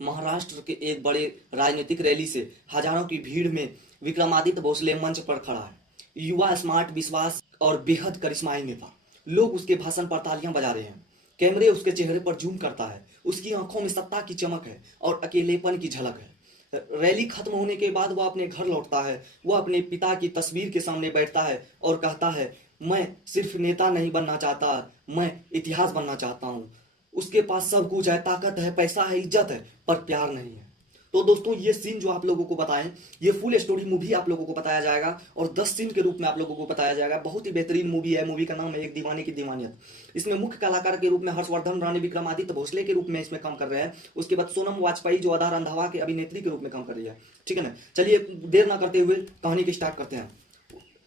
महाराष्ट्र के एक बड़े राजनीतिक रैली से हजारों की भीड़ में विक्रमादित्य भोसले मंच पर खड़ा है। युवा, स्मार्ट, विश्वास और बेहद करिश्माई नेता। लोग उसके भाषण पर तालियां बजा रहे हैं। कैमरे उसके चेहरे पर जूम करता है। उसकी आंखों में सत्ता की चमक है और अकेलेपन की झलक है। रैली खत्म होने के बाद वह अपने घर लौटता है। वह अपने पिता की तस्वीर के सामने बैठता है और कहता है, मैं सिर्फ नेता नहीं बनना चाहता, मैं इतिहास बनना चाहता हूँ। उसके पास सब कुछ है, ताकत है, पैसा है, इज्जत है, पर प्यार नहीं है। तो दोस्तों, ये सीन जो आप लोगों को बताएं, ये फुल स्टोरी मूवी आप लोगों को बताया जाएगा और 10 सीन के रूप में आप लोगों को बताया जाएगा। बहुत ही बेहतरीन मूवी है। मूवी का नाम है एक दीवाने की दीवानियत। इसमें मुख्य कलाकार के रूप में हर्षवर्धन राणे विक्रमादित्य भोसले के रूप में इसमें काम कर रहे हैं। उसके बाद सोनम वाजपेयी जो आधा रंधावा के अभिनेत्री के रूप में काम कर रही है। ठीक है ना। चलिए देर ना करते हुए कहानी की स्टार्ट करते हैं।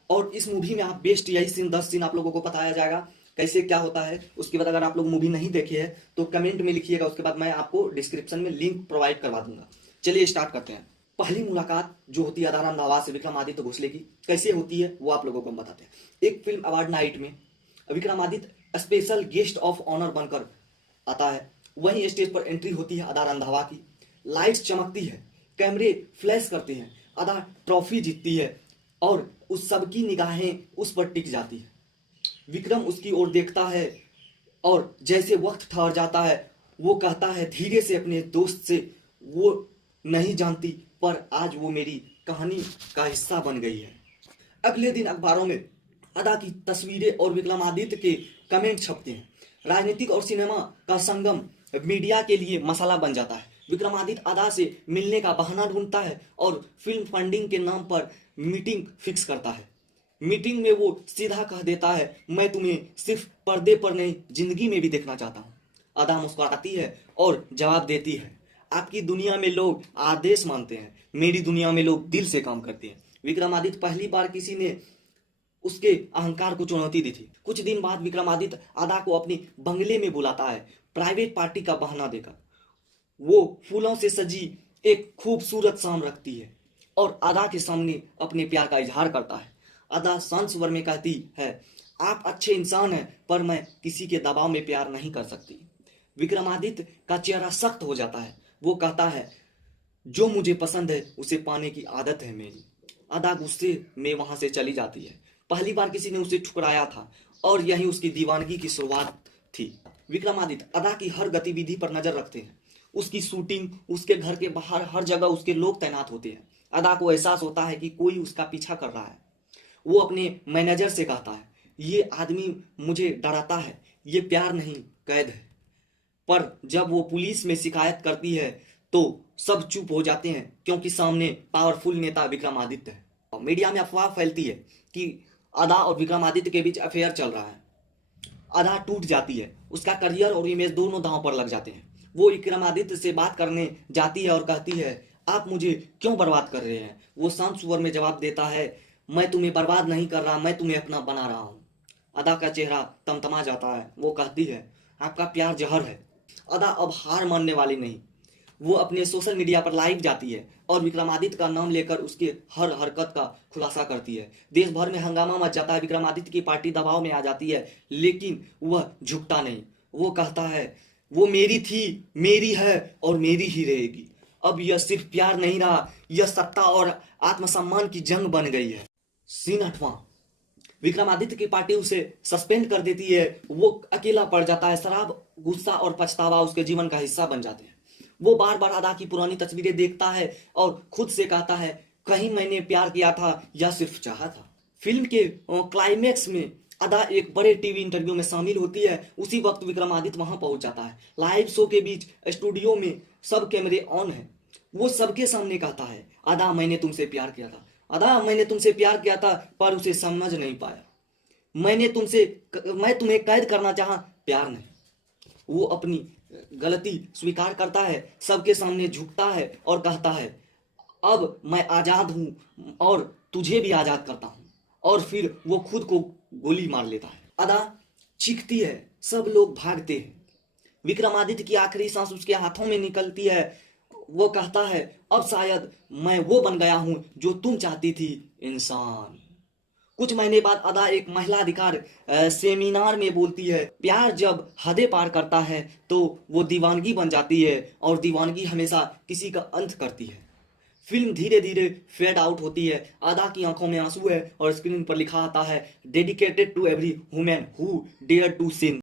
और इस मूवी में आप बेस्ट यही सीन 10 सीन आप लोगों को बताया जाएगा, कैसे क्या होता है। उसके बाद अगर आप लोग मूवी नहीं देखे हैं तो कमेंट में लिखिएगा, उसके बाद मैं आपको डिस्क्रिप्शन में लिंक प्रोवाइड करवा दूंगा। चलिए स्टार्ट करते हैं। पहली मुलाकात जो होती है आधा रंधावा से विक्रमादित्य भोसले की, कैसे होती है वो आप लोगों को हम बताते हैं। एक फिल्म अवार्ड नाइट में Vikramaditya special guest of honour बनकर आता है। वहीं स्टेज पर एंट्री होती है आधा रंधावा की। लाइट्स चमकती है, कैमरे फ्लैश करते हैं, आधा ट्रॉफी जीतती है और उस सबकी निगाहें उस पर टिक जाती है। विक्रम उसकी ओर देखता है और जैसे वक्त ठहर जाता है वो कहता है धीरे से अपने दोस्त से, वो नहीं जानती पर आज वो मेरी कहानी का हिस्सा बन गई है। अगले दिन अखबारों में अदा की तस्वीरें और विक्रमादित्य के कमेंट छपते हैं। राजनीतिक और सिनेमा का संगम मीडिया के लिए मसाला बन जाता है। विक्रमादित्य अदा से मिलने का बहाना ढूंढता है और फिल्म फंडिंग के नाम पर मीटिंग फिक्स करता है। मीटिंग में वो सीधा कह देता है, मैं तुम्हें सिर्फ पर्दे पर नहीं जिंदगी में भी देखना चाहता हूँ। अदा मुस्कुराती है और जवाब देती है, आपकी दुनिया में लोग आदेश मानते हैं, मेरी दुनिया में लोग दिल से काम करते हैं। विक्रमादित्य पहली बार किसी ने उसके अहंकार को चुनौती दी थी। कुछ दिन बाद विक्रमादित्य अदा को अपने बंगले में बुलाता है, प्राइवेट पार्टी का बहाना देकर। वो फूलों से सजी एक खूबसूरत शाम रखती है और अदा के सामने अपने प्यार का इजहार करता है। अदा शांत स्वर में कहती है, आप अच्छे इंसान हैं पर मैं किसी के दबाव में प्यार नहीं कर सकती। विक्रमादित्य का चेहरा सख्त हो जाता है। वो कहता है, जो मुझे पसंद है उसे पाने की आदत है मेरी। अदा गुस्से में वहां से चली जाती है। पहली बार किसी ने उसे ठुकराया था और यही उसकी दीवानगी की शुरुआत थी। विक्रमादित्य अदा की हर गतिविधि पर नजर रखते हैं। उसकी शूटिंग, उसके घर के बाहर हर जगह उसके लोग तैनात होते हैं। अदा को एहसास होता है कि कोई उसका पीछा कर रहा है। वो अपने मैनेजर से कहता है, ये आदमी मुझे डराता है, ये प्यार नहीं कैद है। पर जब वो पुलिस में शिकायत करती है तो सब चुप हो जाते हैं क्योंकि सामने पावरफुल नेता विक्रमादित्य है। और मीडिया में अफवाह फैलती है कि अदा और विक्रमादित्य के बीच अफेयर चल रहा है। अदा टूट जाती है, उसका करियर और इमेज दोनों दांव पर लग जाते हैं। वो विक्रमादित्य से बात करने जाती है और कहती है, आप मुझे क्यों बर्बाद कर रहे हैं। वो शांत स्वर में जवाब देता है, मैं तुम्हें बर्बाद नहीं कर रहा, मैं तुम्हें अपना बना रहा हूँ। अदा का चेहरा तमतमा जाता है। वो कहती है, आपका प्यार जहर है। अदा अब हार मानने वाली नहीं। वो अपने सोशल मीडिया पर लाइव जाती है और विक्रमादित्य का नाम लेकर उसके हर हरकत का खुलासा करती है। देश भर में हंगामा मच जाता है। विक्रमादित्य की पार्टी दबाव में आ जाती है, लेकिन वह झुकता नहीं। वो कहता है, वो मेरी थी, मेरी है और मेरी ही रहेगी। अब यह सिर्फ प्यार नहीं रहा, यह सत्ता और आत्मसम्मान की जंग बन गई है। सीन 8वां। विक्रमादित्य की पार्टी उसे सस्पेंड कर देती है। वो अकेला पड़ जाता है। शराब, गुस्सा और पछतावा उसके जीवन का हिस्सा बन जाते हैं। वो बार बार अदा की पुरानी तस्वीरें देखता है और खुद से कहता है, कहीं मैंने प्यार किया था या सिर्फ चाहा था। फिल्म के क्लाइमेक्स में अदा एक बड़े टीवी इंटरव्यू में शामिल होती है। उसी वक्त विक्रमादित्य वहां पहुंच जाता है। लाइव शो के बीच स्टूडियो में सब कैमरे ऑन है। वो सबके सामने कहता है, अदा मैंने तुमसे प्यार किया था, अदा मैंने तुमसे प्यार किया था पर उसे समझ नहीं पाया। मैं तुम्हें कैद करना चाहा, प्यार नहीं। वो अपनी गलती स्वीकार करता है, सबके सामने झुकता है और कहता है, अब मैं आजाद हूं और तुझे भी आजाद करता हूं। और फिर वो खुद को गोली मार लेता है। अदा चीखती है, सब लोग भागते हैं। विक्रमादित्य की आखिरी सांस उसके हाथों में निकलती है। वो कहता है, अब शायद मैं वो बन गया हूं जो तुम चाहती थी, इंसान। कुछ महीने बाद अदा एक महिला अधिकार सेमिनार में बोलती है, प्यार जब हदें पार करता है तो वो दीवानगी बन जाती है और दीवानगी हमेशा किसी का अंत करती है। फिल्म धीरे धीरे फेड आउट होती है, अदा की आंखों में आंसू है और स्क्रीन पर लिखा आता है, dedicated to every women who dare to sin.